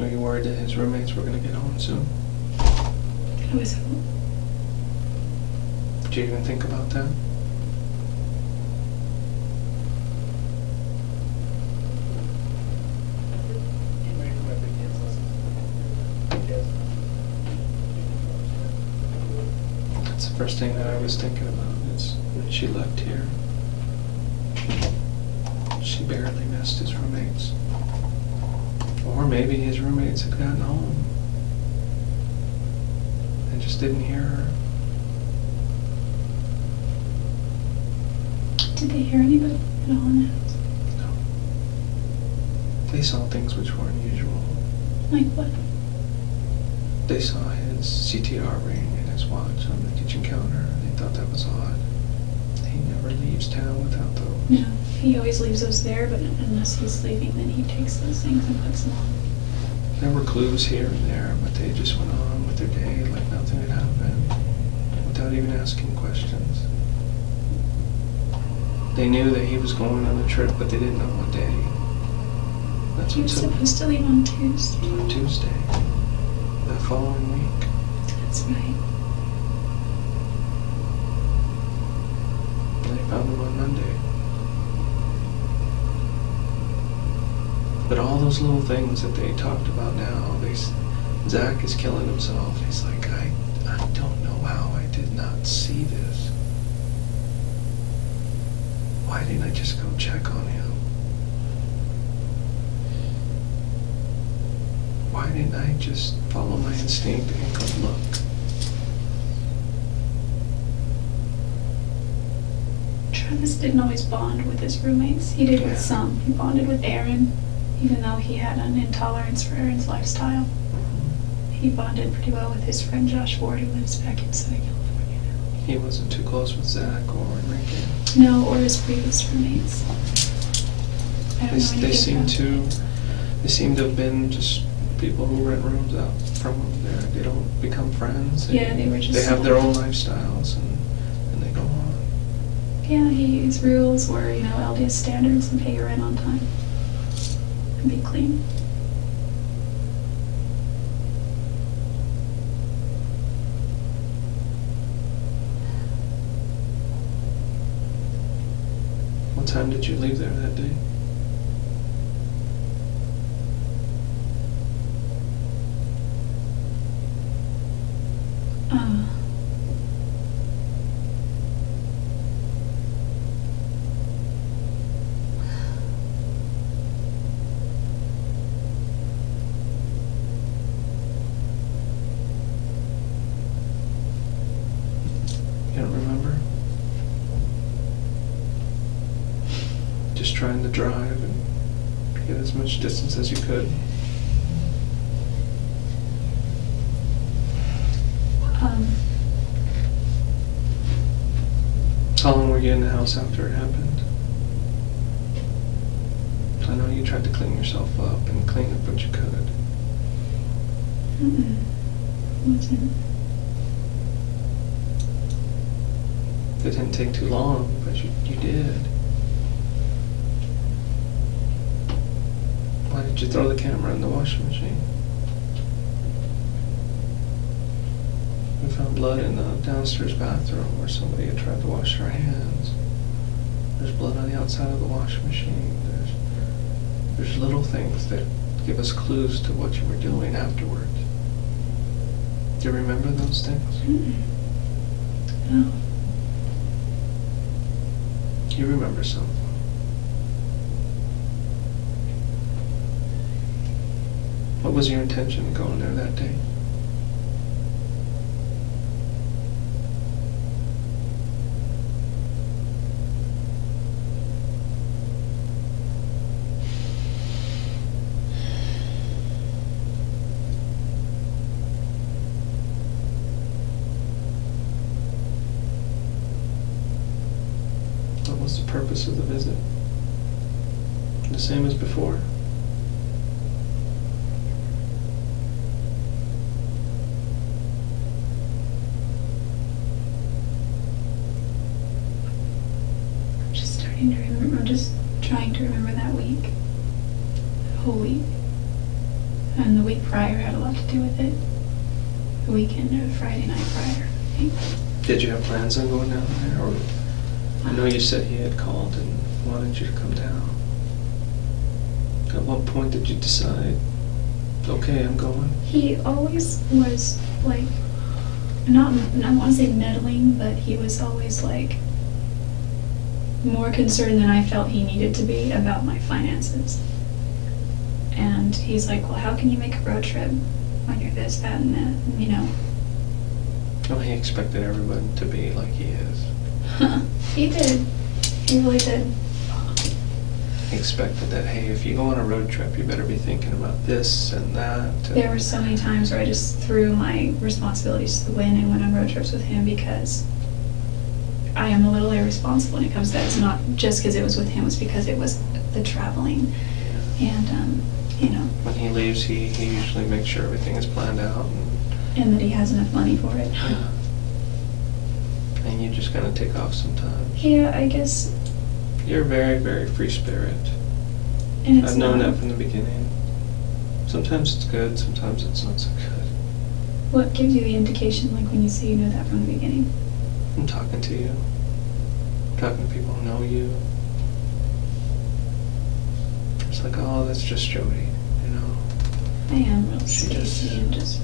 Are you worried that his roommates were going to get home soon? I was hoping. Did you even think about that? That's the first thing that I was thinking about is when she left here. She barely missed his roommates. Or maybe his roommates had gotten home and just didn't hear her. Did they hear anybody at all in the house? No. They saw things which were unusual. Like what? They saw his CTR ring and his watch on the kitchen counter. They thought that was odd. He never leaves town without those. No, he always leaves those there, but unless he's leaving, then he takes those things and puts them on. There were clues here and there, but they just went on with their day like nothing had happened, without even asking questions. They knew that he was going on a trip, but they didn't know what day. That's He what was took supposed to leave on Tuesday. on Tuesday, that following week. That's right. And they found him on Monday. But all those little things that they talked about now, Zach is killing himself. He's like, I don't know how I did not see this. Why didn't I just go check on him? Why didn't I just follow my instinct and go look? Travis didn't always bond with his roommates. He did Yeah. with some. He bonded with Aaron, even though he had an intolerance for Aaron's lifestyle. He bonded pretty well with his friend Josh Ward, who lives back in Southern California now. He wasn't too close with Zach or Enrique. No, or his previous roommates. I don't know They anything about they seem to have been just people who rent rooms out from them. They don't become friends. Yeah, they were just They have their own lifestyles and they go on. Yeah, his rules were, LDS standards and pay your rent on time. And be clean. What time did you leave there that day? You don't remember? Just trying to drive and get as much distance as you could. How long were you in the house after it happened? I know you tried to clean yourself up and clean up what you could. Wasn't. It didn't take too long, but you did. Why did you throw the camera in the washing machine? We found blood in the downstairs bathroom where somebody had tried to wash their hands. There's blood on the outside of the washing machine. There's little things that give us clues to what you were doing afterwards. Do you remember those things? No. You remember some. What was your intention going there that day? What was the purpose of the visit? The same as before? I'm just starting to remember. I'm just trying to remember that week. That whole week. And the week prior had a lot to do with it. The weekend or the Friday night prior, I think. Did you have plans on going down there? Or I know you said he had called and wanted you to come down. At what point did you decide, okay, I'm going? He always was like, I don't want to say meddling, but he was always like more concerned than I felt he needed to be about my finances. And he's like, well, how can you make a road trip when you're this, that, and that, you know? Well, he expected everyone to be like he is. He did. He really did. He expected that, hey, if you go on a road trip, you better be thinking about this and that. There were so many times where I just threw my responsibilities to the wind and went on road trips with him because I am a little irresponsible when it comes to that. It's not just because it was with him, it's because it was the traveling. And, you know. When he leaves, he usually makes sure everything is planned out. And that he has enough money for it. Yeah. And you just gotta take off sometimes. Yeah, I guess. You're a very, very free spirit. And it's I've known not. that from the beginning. Sometimes it's good, sometimes it's not so good. What gives you the indication, like when you say you know that from the beginning? I'm talking to you. I'm talking to people who know you. It's like, oh, that's just Jodi, you know. I am real She spacey and just.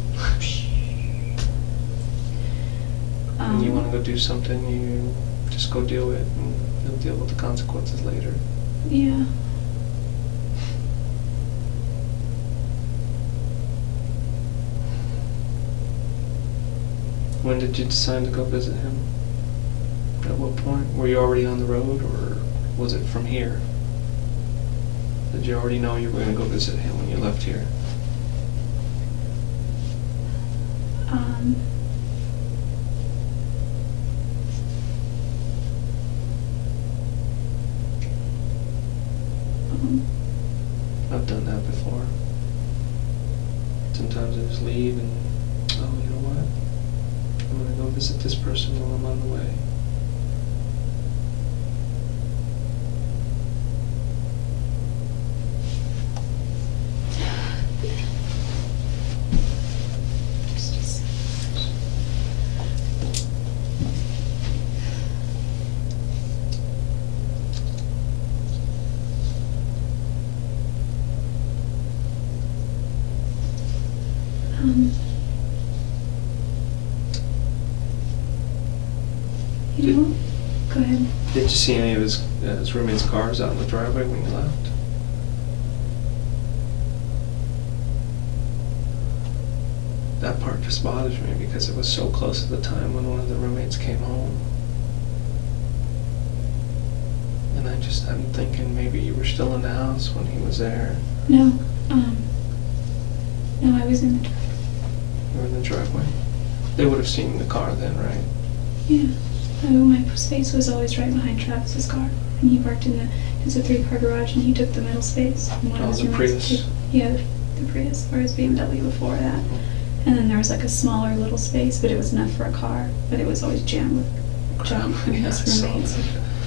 When you want to go do something, you just go do it, and you'll deal with the consequences later. Yeah. When did you decide to go visit him? At what point? Were you already on the road, or was it from here? Did you already know you were going to go visit him when you left here? I've done that before. Sometimes I just leave and, oh, you know what? I'm going to go visit this person while I'm on the way. You know, go ahead. Did you see any of his roommate's cars out in the driveway when you left? That part just bothers me because it was so close to the time when one of the roommates came home. And I'm thinking maybe you were still in the house when he was there. No, no, I was in the driveway. You were in the driveway. They would have seen the car then, right? Yeah. My space was always right behind Travis's car, and he parked in it's a 3-car garage, and he took the middle space. And one of his the roommates Prius? Yeah, the Prius, or his BMW before that. And then there was like a smaller little space, but it was enough for a car, but it was always jammed with junk from Yeah, I his saw roommates. that.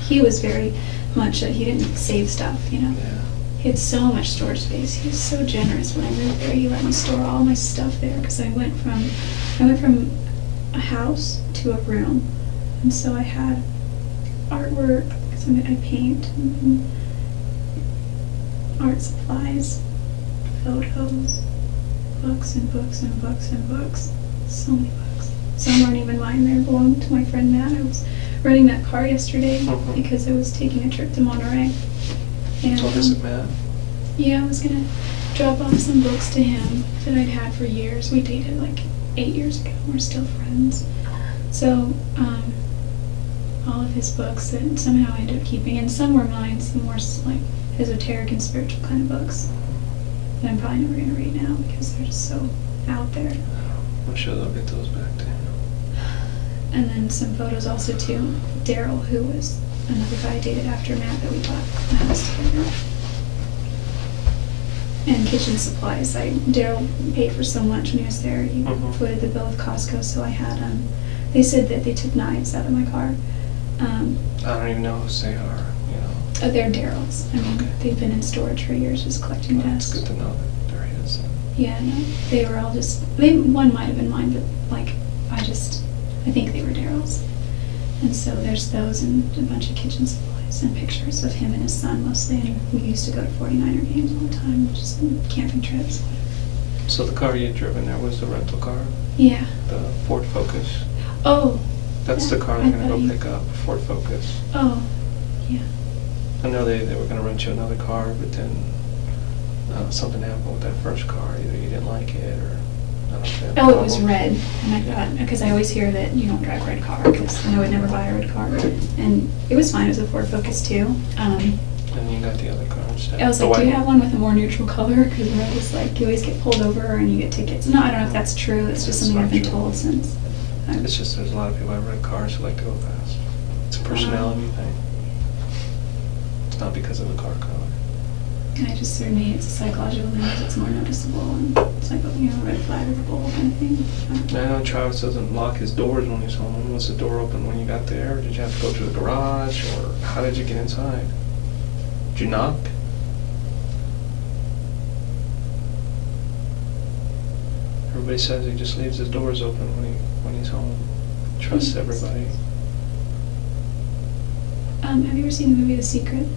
He was very much, he didn't save stuff, you know. Yeah. He had so much storage space. He was so generous when I moved there. He let me store all my stuff there because I went from a house to a room, and so I had artwork because I paint, and art supplies, photos, books and books and books and books. So many books. Some aren't even mine. They belong to my friend Matt. I was renting that car yesterday because I was taking a trip to Monterey. And, So visit Matt. yeah, I was gonna drop off some books to him that I'd had for years. We dated like 8 years ago. We're still friends. So, all of his books that somehow I ended up keeping, and some were mine, some more like esoteric and spiritual kind of books that I'm probably never gonna read now because they're just so out there. I'm sure they'll get those back to him. And then some photos also too. Daryl, who was another guy I dated after Matt that we bought a house together. And kitchen supplies. Daryl paid for so much when he was there. He footed the bill with Costco, so I had they said that they took knives out of my car. I don't even know whose they are, you know. They're Daryl's. I mean, Okay. they've been in storage for years, just collecting Well, it's dust. good to know that there is. Yeah, no, they were all just, one might have been mine, but like, I think they were Daryl's. And so there's those and a bunch of kitchen supplies and pictures of him and his son mostly, and we used to go to 49er games all the time, just camping trips. So the car you'd driven there was the rental car? Yeah. The Ford Focus? Oh. That's the car they're going to go pick up, a Ford Focus. Oh, yeah. I know they were going to rent you another car, but then something happened with that first car. Either you didn't like it or... Oh, it was red, and I thought, because I always hear that you don't drive a red car, because I would never buy a red car. And it was fine, it was a Ford Focus too. And you got the other car instead. I was like, do you have one with a more neutral color? Because red is like, you always get pulled over and you get tickets. No, I don't know if that's true, it's just something I've been told since. It's just there's a lot of people that have red cars who like to go fast. It's a personality thing. It's not because of the car color. And I just, for me, it's a psychological thing because it's more noticeable, and it's like, you know, a red flag or a bull kind of thing. I know Travis doesn't lock his doors when he's home. Was the door open when you got there, or did you have to go through the garage, or how did you get inside? Did you knock? Everybody says he just leaves his doors open when he's home. Trusts everybody. Have you ever seen the movie The Secret?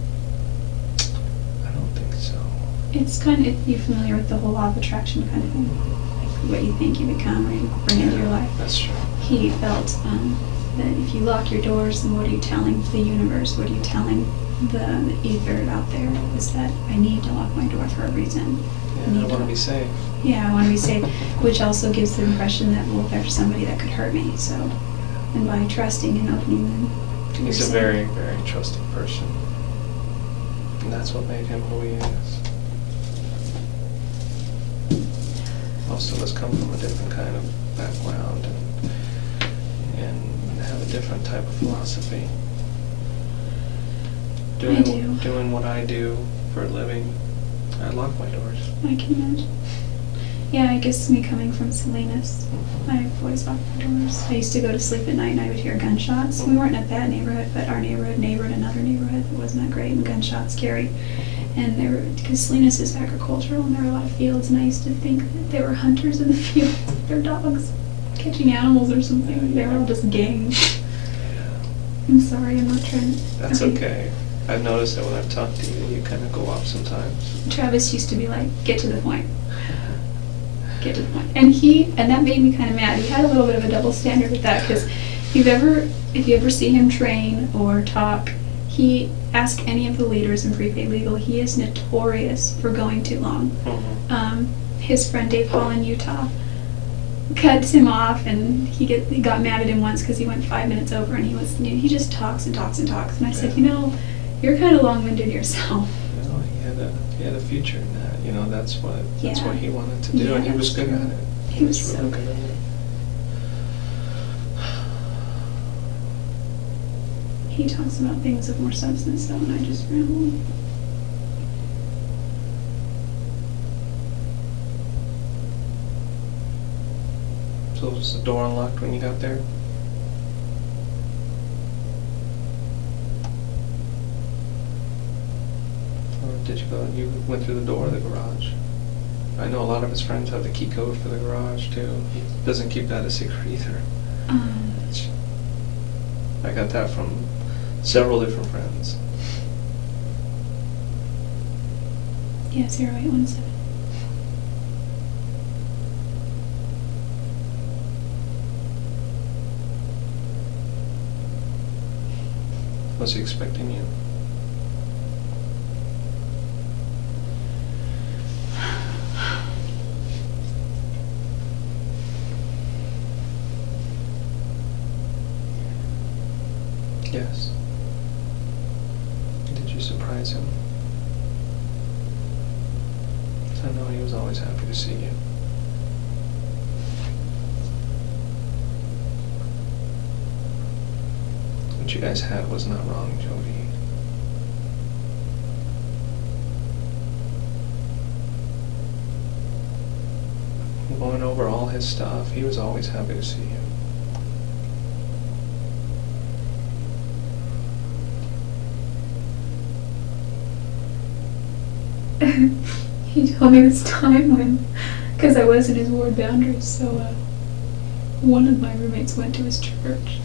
It's kind of, you're familiar with the whole law of attraction kind of thing, like what you think you become or you bring into your life. That's true. He felt that if you lock your doors, then what are you telling the universe? What are you telling the ether out there? Is that I need to lock my door for a reason. Yeah, I want to be safe. Yeah, I want to be safe, which also gives the impression that, well, there's somebody that could hurt me. So, and by trusting and opening them to He's yourself. a very, very trusting person, and that's what made him who he is. Most of us come from a different kind of background and have a different type of philosophy. Doing what I do for a living, I lock my doors. I can imagine. Yeah, I guess me coming from Salinas, I've always locked my doors. I used to go to sleep at night and I would hear gunshots. We weren't in a bad neighborhood, but our neighborhood neighbored another neighborhood that wasn't that great, and gunshots scary. And because Salinas is agricultural and there were a lot of fields, and I used to think that there were hunters in the fields with their dogs catching animals or something. They were all just gangs. I'm sorry, I'm not trying to... That's okay. I've noticed that when I've talked to you, you kind of go off sometimes. Travis used to be like, get to the point. Get to the point. And that made me kind of mad. He had a little bit of a double standard with that, because if you ever see him train or talk, ask any of the leaders in prepaid legal, he is notorious for going too long. Mm-hmm. His friend Dave Hall in Utah cuts him off, and he got mad at him once because he went 5 minutes over, and he just talks and talks and talks. And I said, you're kind of long-winded yourself. He had a future in that. That's what he wanted to do, yeah, and he was good at it. He was really so good at it. He talks about things of more substance, though, and I just ramble. So was the door unlocked when you got there? Or did you went through the door of the garage? I know a lot of his friends have the key code for the garage, too. He doesn't keep that a secret either. I got that from several different friends. Yeah, 0817. Was he expecting you? Yes. Did you surprise him? I know he was always happy to see you. What you guys had was not wrong, Jodi. Going over all his stuff, he was always happy to see you. He told me this time when because I was in his ward boundaries. So one of my roommates went to his church.